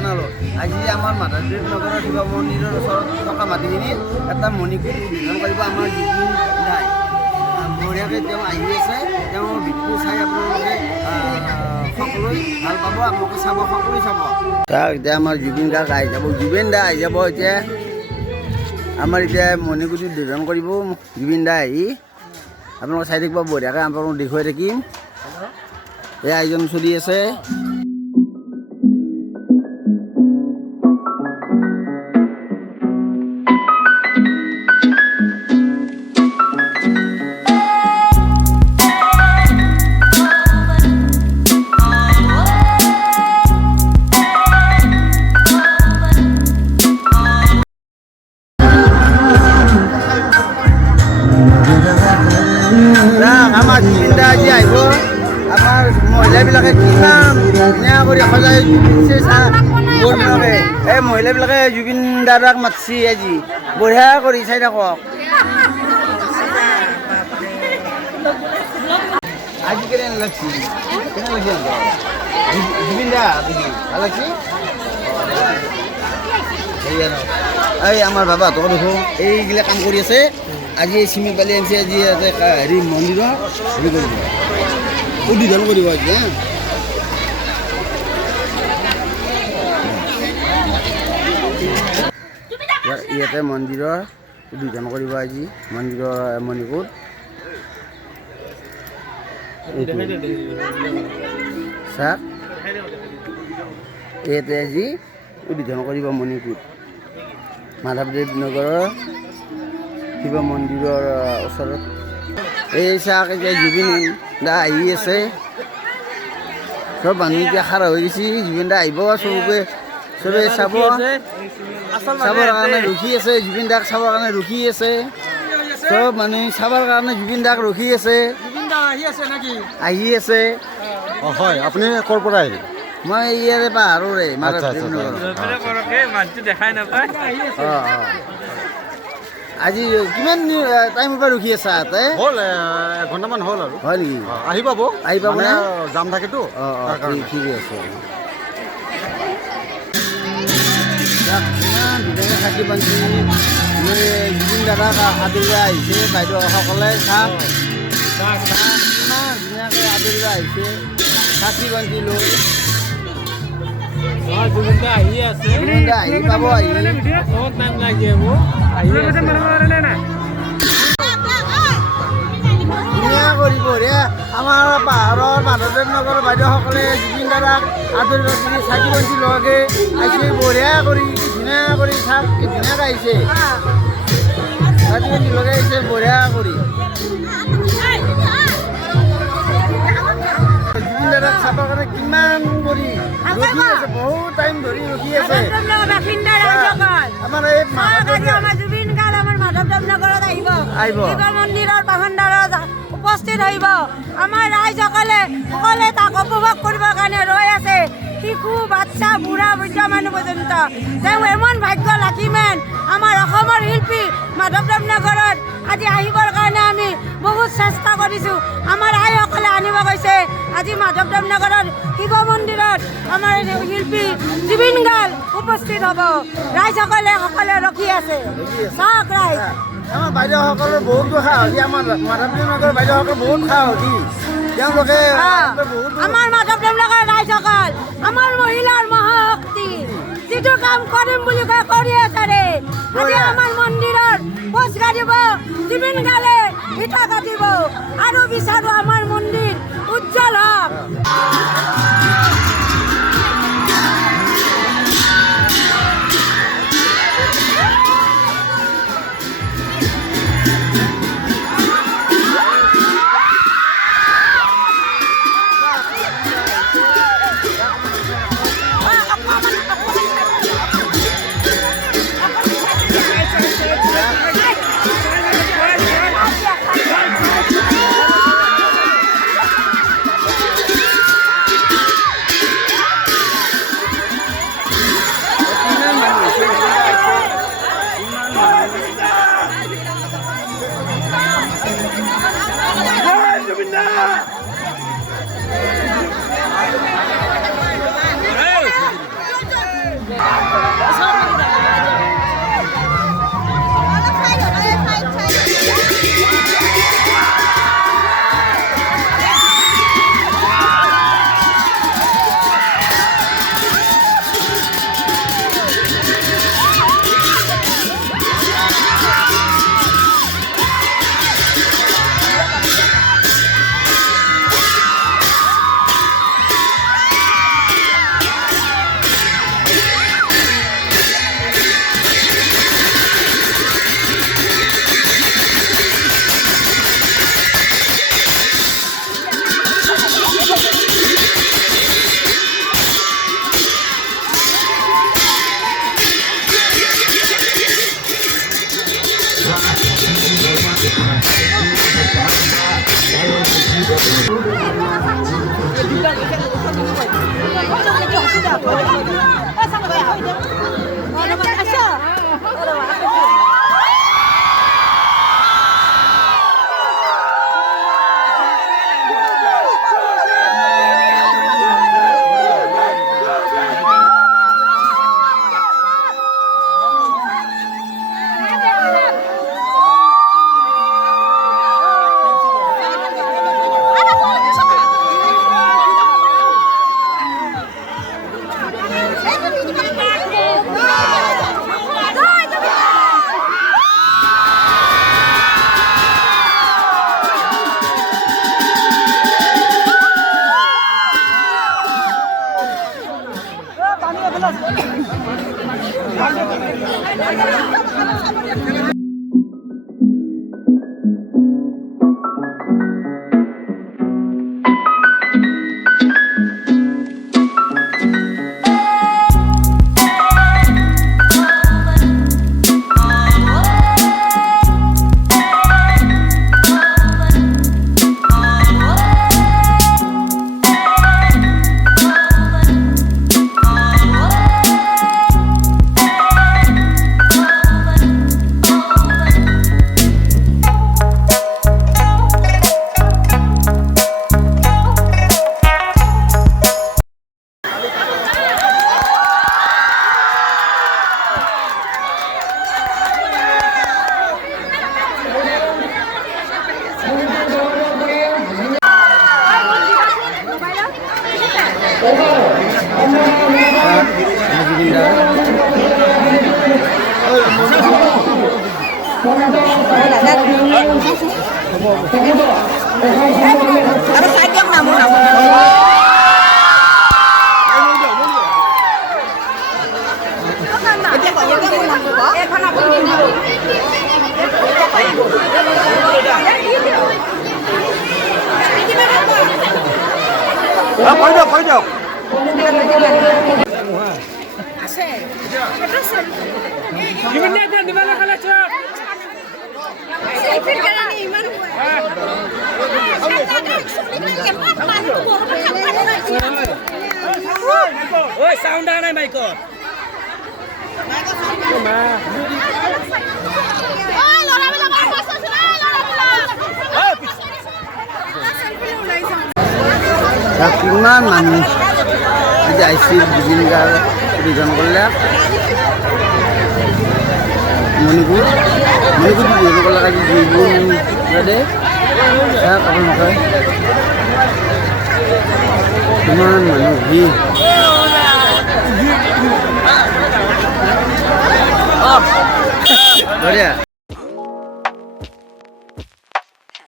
জনালোঁ আজি আমাৰ মাধৱদেৱ নগৰৰ শিৱ মন্দিৰৰ ওচৰত থকা মাটিখিনিত এটা মণিকূট উদ্বোধন কৰিব আমাৰ জুবিন দাই বঢ়িয়াকৈ তেওঁ আহি আছে তেওঁৰ ভিডিঅ' চাই আপোনালোকে সকলোৱে ভাল পাব আপোনালোকে চাব সকলোৱে চাব তাক এতিয়া আমাৰ জুবিন গাৰ্গ আহি যাব জুবিন দা আহি যাব এতিয়া আমাৰ এতিয়া মণিকূট উদ্বোধন কৰিব জুবিন দা আহি আপোনালোকে চাই থাকিব বঢ়িয়াকৈ আপোনালোকক দেখুৱাই থাকিম এই আয়োজন চলি আছে আমাৰ জুবিন দা আজি আহিব আমাৰ মহিলাবিলাকে কিমান ধুনীয়া কৰি সজাই দিছে চাবিলাকে এই মহিলাবিলাকে জুবিন দাদাক মাতিছে আজি বঢ়িয়া কৰি চাই থাকক আজি কেনে লাগছি জুবিন দা ভাল লাগছি এই আমাৰ বাবাহঁতক দেখোঁ এইগিলা কাম কৰি আছে আজি চিমি পালি আনিছে আজি হেৰি মন্দিৰৰ হেৰি কৰিব উদ্বোধন কৰিব আজি ইয়াতে মন্দিৰৰ উদ্বোধন কৰিব আজি মন্দিৰৰ মণিকূট চাওক ইয়াতে আজি উদ্বোধন কৰিব মণিকূট মাধৱদেৱ নগৰৰ শিৱ মন্দিৰৰ ওচৰত এই চাওক এতিয়া জুবিন দা আহি আছে চব মানুহ এতিয়া খাৰা হৈ গৈছে জুবিন দা আহিব চবে চাবৰ কাৰণে ৰখি আছে জুবিন দাক চাবৰ কাৰণে ৰখি আছে চব মানুহ চাবৰ কাৰণে জুবিন দাক ৰখি আছে আহি আছে হয় আপুনি ক'ৰ পৰা আহিলে মই ইয়াৰে পাহাৰৰে মাধৱদেৱ নগৰ আজি কিমান টাইমৰ পৰা ৰখি আছা ইয়াতে হ'ল এঘণ্টামান হ'ল আৰু হয় নেকি আহি পাব নে যাম থাকেতো ঠিক আছে ইমান ধুনীয়াকৈ চাকি বান্ধি জুবিন দাদাক আদৰিব আহিছে বাইদেউসকলে চাওক ইমান ধুনীয়াকৈ আদৰিব আহিছে চাকি বান্ধি লৈ জুবিন দা আহি পাব ধুনীয়া কৰিব আমাৰ পাহাৰৰ মাধৱদেৱ নগৰৰ বাইদেউসকলে জুবিন দাদাক আদৰিব চাকি বন্তি লগে আহিছে বঢ়িয়া কৰি ধুনীয়া কৰি চাওক ধুনীয়াকৈ আহিছে চাকি বন্তি লগাই আহিছে বঢ়িয়া কৰি জুবিন দাদাক চাবৰ কাৰণে কিমান কৰি ৰখি আছে বহুত টাইম ধৰি ৰখি আছে আমাৰ এই জুবিন গাৰ্গ আমাৰ মাধৱদেৱ নগৰত আহিব মন্দিৰৰ বাহনদাৰত উপস্থিত আহিব আমাৰ ৰাইজসকলে সকলোৱে তাক উপভোগ কৰিবৰ কাৰণে ৰৈ আছে শিশু বাচ্চা বুঢ়া বৃদ্ধ মানুহ পৰ্যন্ত তেওঁ এমন ভাগ্য লাকিমেন আমাৰ অসমৰ শিল্পী মাধৱদেৱ নগৰত আজি আহিবৰ কাৰণে আমি বহুত চেষ্টা কৰিছোঁ আমাৰ আইসকলে আনিব গৈছে আজি মাধৱদেৱ নগৰৰ শিৱ মন্দিৰত আমাৰ শিল্পী জুবিন গাৰ্গ উপস্থিত হ'ব ৰাইজসকলে সকলোৱে ৰখি আছে চাওক ৰাইজ আমাৰ বাইদেউসকলৰ বহুত সাহসী আমাৰ মাধৱদেৱ নগৰৰ বাইদেউসকল বহুত সাহসী তেওঁলোকে আমাৰ মাধৱদেৱ নগৰৰ ৰাইজসকল আমাৰ মহিলাৰ মহাশক্তি যিটো কাম কৰিম বুলি কয় কৰি আছে আজি আমাৰ মন্দিৰত পোচ কাটিব জুবিন গাৰ্গে ইটা কাটিব আৰু বিচাৰোঁ আমাৰ মন্দিৰ উজ্জ্বল হওক কৈ দিয়ক সাউন্ড আনা নাই মাইকত কিমান মানুহ আজি আহিছিল জুবিন গাৰ্গ উদ্বোধন কৰিলে মণিপুৰ উদ্বোধন কৰিলে আজি জুবিন গাৰ্গে আপোনালোকে কিমান মানুহ ভিৰ বঢ়িয়া